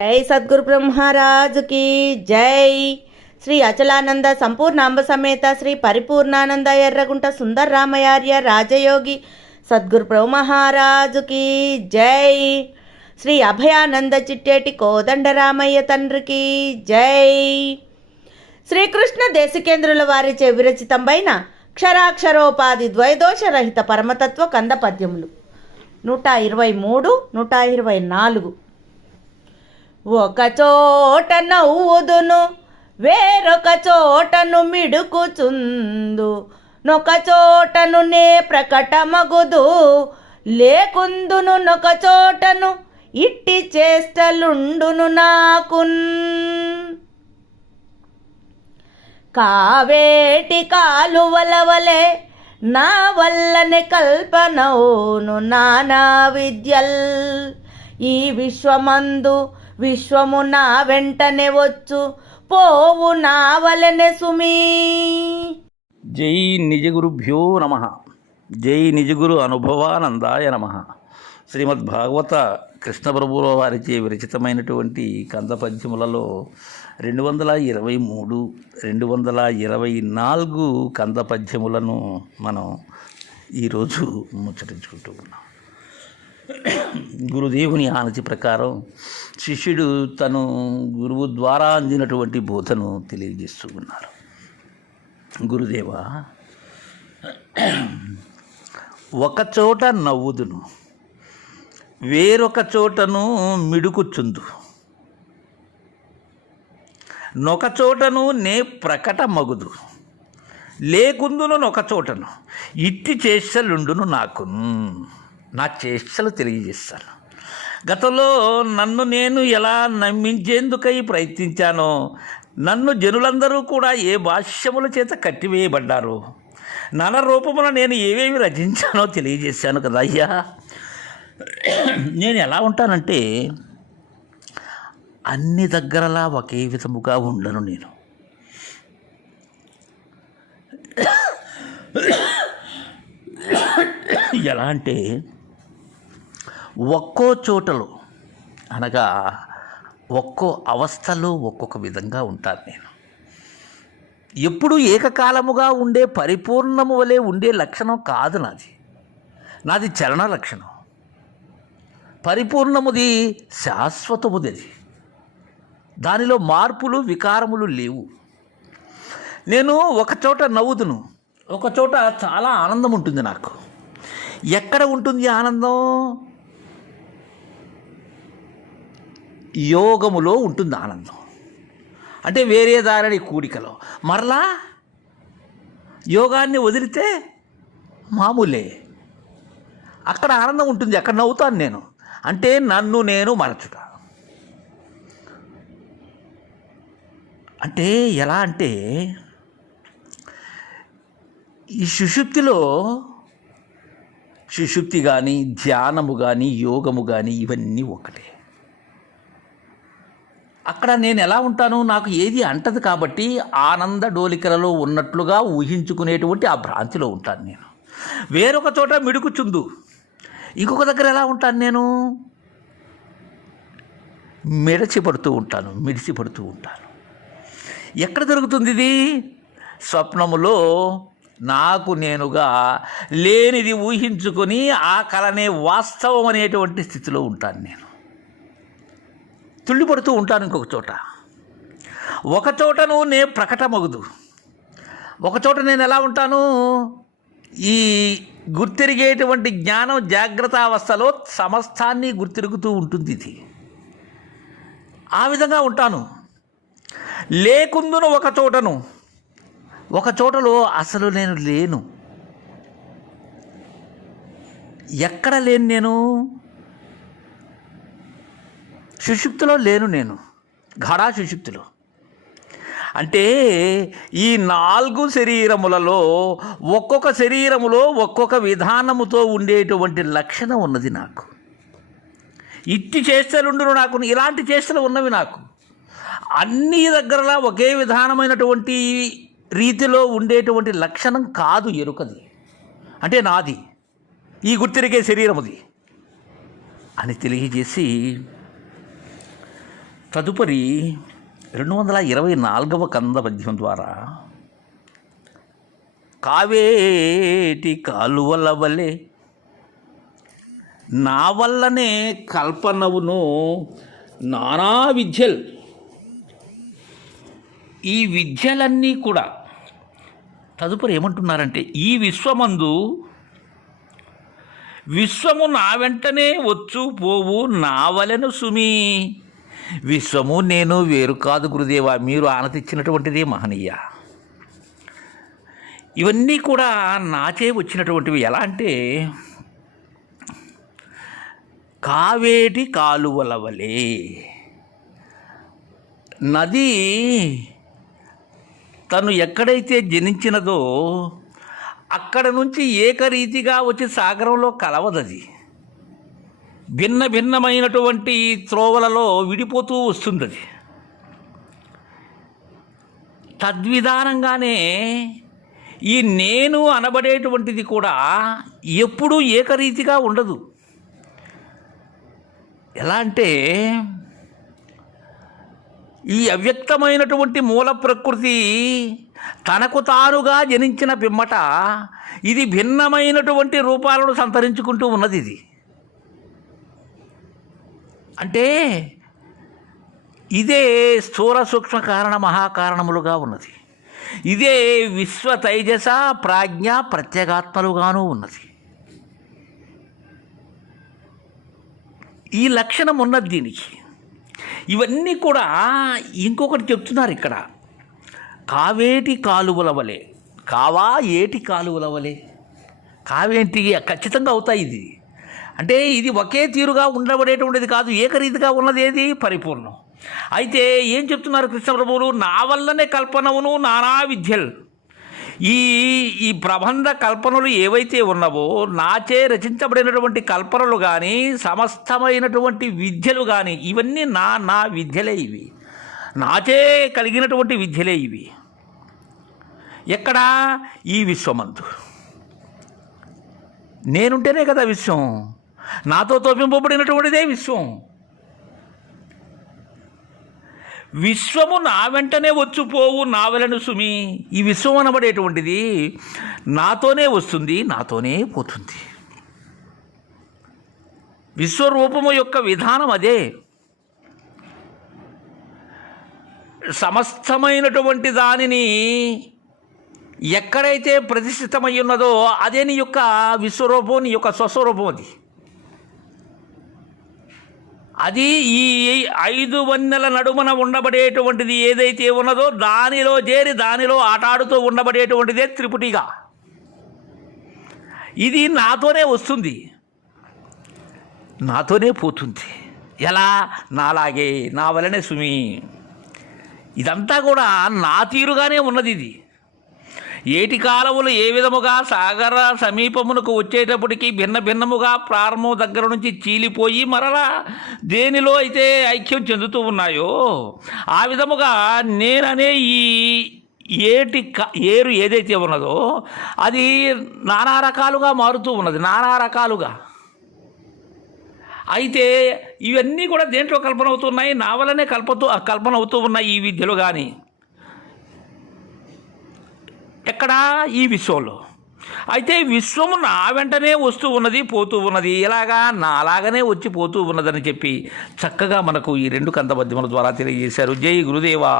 జై సద్గురు బ్రహ్మరాజుకి జై. శ్రీ అచలానంద సంపూర్ణాంబ సమేత శ్రీ పరిపూర్ణానంద ఎర్రగుంట సుందర రామయార్య రాజయోగి సద్గురు బ్రహ్మహారాజుకి జై. శ్రీ అభయానంద చిట్టేటి కోదండరామయ్య తండ్రికి జై. శ్రీకృష్ణ దేశికేంద్రుల వారిచే విరచితంపైన క్షరాక్షరోపాధి ద్వైదోషరహిత పరమతత్వ కంద పద్యములు. నూట ఇరవై మూడు నూట ఇరవై నాలుగు. ఒక చోట నవ్వుదును వేరొక చోటను మిడుకుచుందు. నొక చోటను నే ప్రకటమగుదు లేకుందును నొక చోటను ఇట్టి చేష్టలుండును నాకున్. కావేటి కాలువల వలె నా వల్లనే కల్పనవును నానా విద్యల్. ఈ విశ్వమందు విశ్వము నా వెంటనే వచ్చు. పోవు నా వలనే సుమీ. జై నిజగురుభ్యో నమ. జై నిజగురు అనుభవానందాయ నమ. శ్రీమద్ భాగవత కృష్ణ వారిచే విరచితమైనటువంటి కంద పద్యములలో రెండు వందల ఇరవై మూడు రెండు వందల ఇరవై నాలుగు కంద పద్యములను మనం ఈరోజు ముచ్చటించుకుంటూ ఉన్నాం. గురుదేవుని ఆనతి ప్రకారం శిష్యుడు తను గురువు ద్వారా అందినటువంటి బోధను తెలియజేస్తూ ఉన్నారు. గురుదేవ ఒకచోట నవ్వుదును వేరొక చోటను మిడుకుచుందు. నొక చోటను నే ప్రకట మగుదు లేకుందును నొకచోటను ఇట్టి చేసలుండును నాకు నా చేష్టలు తెలియజేస్తాను. గతంలో నన్ను నేను ఎలా నమ్మించేందుకై ప్రయత్నించానో నన్ను జనులందరూ కూడా ఏ భాష్యముల చేత కట్టివేయబడ్డారు నల రూపమున నేను ఏవేవి రచించానో తెలియజేశాను కదా అయ్యా. నేను ఎలా ఉంటానంటే అన్ని దగ్గరలా ఒకే విధముగా ఉండను నేను. ఎలా అంటే ఒక్కో చోటలో అనగా ఒక్కో అవస్థలో ఒక్కొక్క విధంగా ఉంటాను నేను. ఎప్పుడు ఏకకాలముగా ఉండే పరిపూర్ణము వలె ఉండే లక్షణం కాదు నాది. నాది చలన లక్షణం. పరిపూర్ణముది శాశ్వతముది అది దానిలో మార్పులు వికారములు లేవు. నేను ఒక చోట నవ్వుదును ఒక చోట చాలా ఆనందం ఉంటుంది నాకు. ఎక్కడ ఉంటుంది ఆనందం? యోగములో ఉంటుంది ఆనందం. అంటే వేరే దారిని కూడికలో. మరలా యోగాన్ని వదిలితే మామూలే. అక్కడ ఆనందం ఉంటుంది అక్కడ నవ్వుతాను నేను. అంటే నన్ను నేను మరచుట. అంటే ఎలా అంటే ఈ సుషుప్తిలో సుషుప్తి కానీ ధ్యానము కానీ యోగము కానీ ఇవన్నీ ఒకటే. అక్కడ నేను ఎలా ఉంటాను నాకు ఏది అంటది కాబట్టి ఆనంద డోలికలలో ఉన్నట్లుగా ఊహించుకునేటువంటి ఆ భ్రాంతిలో ఉంటాను నేను. వేరొక చోట మిడుకుచుందు ఇంకొక దగ్గర ఎలా ఉంటాను నేను? మెరచిపడుతూ ఉంటాను మిడిసిపడుతూ ఉంటాను. ఎక్కడ దొరుకుతుంది ఇది? స్వప్నములో నాకు నేనుగా లేనిది ఊహించుకొని ఆ కళనే వాస్తవం అనేటువంటి స్థితిలో ఉంటాను నేను. తుళ్ళిపడుతూ ఉంటాను ఇంకొక చోట. ఒక చోటను నే ప్రకటమగుదు. ఒక చోట నేను ఎలా ఉంటాను? ఈ గుర్తిరిగేటువంటి జ్ఞానం జాగ్రత్త అవస్థలో సమస్తాన్ని గుర్తిరుగుతూ ఉంటుంది ఇది. ఆ విధంగా ఉంటాను. లేకుందును ఒక చోటను. ఒక చోటలో అసలు నేను లేను. ఎక్కడ లేను నేను? సుషుప్తిలో లేను నేను. ఘడా సుషుప్తిలో. అంటే ఈ నాలుగు శరీరములలో ఒక్కొక్క శరీరములో ఒక్కొక్క విధానముతో ఉండేటువంటి లక్షణం ఉన్నది నాకు. ఇట్టి చేష్టలుండును నాకు ఇలాంటి చేష్టలు ఉన్నవి నాకు. అన్ని దగ్గరలా ఒకే విధానమైనటువంటి రీతిలో ఉండేటువంటి లక్షణం కాదు ఎరుకది. అంటే నాది. ఈ గుర్తిరిగే శరీరముది. అని తెలియజేసి తదుపరి రెండు వందల ఇరవై నాలుగవ కంద పద్యం ద్వారా కావేటి కాలువల వలె నా వల్లనే కల్పనవును నానా విద్యలు. ఈ విద్యలన్నీ కూడా తదుపరి ఏమంటున్నారంటే ఈ విశ్వమందు విశ్వము నా వెంటనే వచ్చు పోవు నా వలెను విశ్వము నేను వేరు కాదు గురుదేవ మీరు ఆనతిచ్చినటువంటిదే మహనీయ. ఇవన్నీ కూడా నాచే వచ్చినటువంటివి. ఎలా అంటే కావేటి కాలువల వలె నది తను ఎక్కడైతే జనించినదో అక్కడ నుంచి ఏకరీతిగా వచ్చి సాగరంలో కలవదది. భిన్న భిన్నమైనటువంటి త్రోవలలో విడిపోతూ వస్తుంది తద్విధానంగానే ఈ నేను అనబడేటువంటిది కూడా ఎప్పుడూ ఏకరీతిగా ఉండదు. ఎలా అంటే ఈ అవ్యక్తమైనటువంటి మూల ప్రకృతి తనకు తానుగా జనించిన పిమ్మట ఇది భిన్నమైనటువంటి రూపాలను సంతరించుకుంటూ ఉన్నది ఇది. అంటే ఇదే స్థూల సూక్ష్మ కారణ మహాకారణములుగా ఉన్నది. ఇదే విశ్వ తైజస ప్రాజ్ఞ ప్రత్యేగాత్మలుగాను ఉన్నది. ఈ లక్షణం ఉన్నది దీనికి. ఇవన్నీ కూడా ఇంకొకటి చెప్తున్నారు ఇక్కడ. కావేటి కాలువల వలె కావా ఏటి కాలువల వలె? కావేంటి? ఖచ్చితంగా అవుతాయి ఇది. అంటే ఇది ఒకే తీరుగా ఉండబడేటువంటిది కాదు ఏకరీతిగా ఉన్నది ఏది? పరిపూర్ణం. అయితే ఏం చెప్తున్నారు కృష్ణప్రభువులు నా వల్లనే కల్పనవును నానా విద్యలు. ఈ ఈ ప్రబంధ కల్పనలు ఏవైతే ఉన్నవో నాచే రచించబడినటువంటి కల్పనలు కానీ సమస్తమైనటువంటి విద్యలు కానీ ఇవన్నీ నా నా విద్యలే ఇవి. నాచే కలిగినటువంటి విద్యలే ఇవి. ఎక్కడా? ఈ విశ్వమంతు నేనుంటేనే కదా విశ్వం. నాతో తోపింపబడినటువంటిదే విశ్వం. విశ్వము నా వెంటనే వచ్చిపోవు నావెలను సుమి. ఈ విశ్వం అనబడేటువంటిది నాతోనే వస్తుంది నాతోనే పోతుంది. విశ్వరూపము యొక్క విధానం అదే. సమస్తమైనటువంటి దానిని ఎక్కడైతే ప్రతిష్ఠితమై ఉన్నదో అదే నీ యొక్క విశ్వరూపం నీ యొక్క స్వస్వరూపం అది. అది ఈ ఐదు వన్నెల నడుమన ఉండబడేటువంటిది ఏదైతే ఉన్నదో దానిలో చేరి దానిలో ఆటాడుతూ ఉండబడేటువంటిదే త్రిపుటిగా. ఇది నాతోనే వస్తుంది. నాతోనే పోతుంది. ఎలా? నాలాగే నా వలనే సుమి. ఇదంతా కూడా నా తీరుగానే ఉన్నది ఇది. ఏటి కాలములు ఏ విధముగా సాగర సమీపమునకు వచ్చేటప్పటికి భిన్న భిన్నముగా ప్రారంభం దగ్గర నుంచి చీలిపోయి మరలా దేనిలో అయితే ఐక్యం చెందుతూ ఉన్నాయో ఆ విధముగా నేననే ఈ ఏటి ఏరు ఏదైతే ఉన్నదో అది నానా రకాలుగా మారుతూ ఉన్నది నానా రకాలుగా. అయితే ఇవన్నీ కూడా దేంట్లో కల్పన అవుతున్నాయి? నా వల్లనే కల్పతూ కల్పన అవుతూ ఉన్నాయి ఈ విద్యలు కానీ ఎక్కడా ఈ విశ్వంలో? అయితే విశ్వము నా వెంటనే వస్తూ ఉన్నది పోతూ ఉన్నది ఇలాగా నాలాగానే వచ్చి పోతూ ఉన్నదని చెప్పి చక్కగా మనకు ఈ రెండు కందపద్యముల ద్వారా తెలియజేశారు. జై గురుదేవా.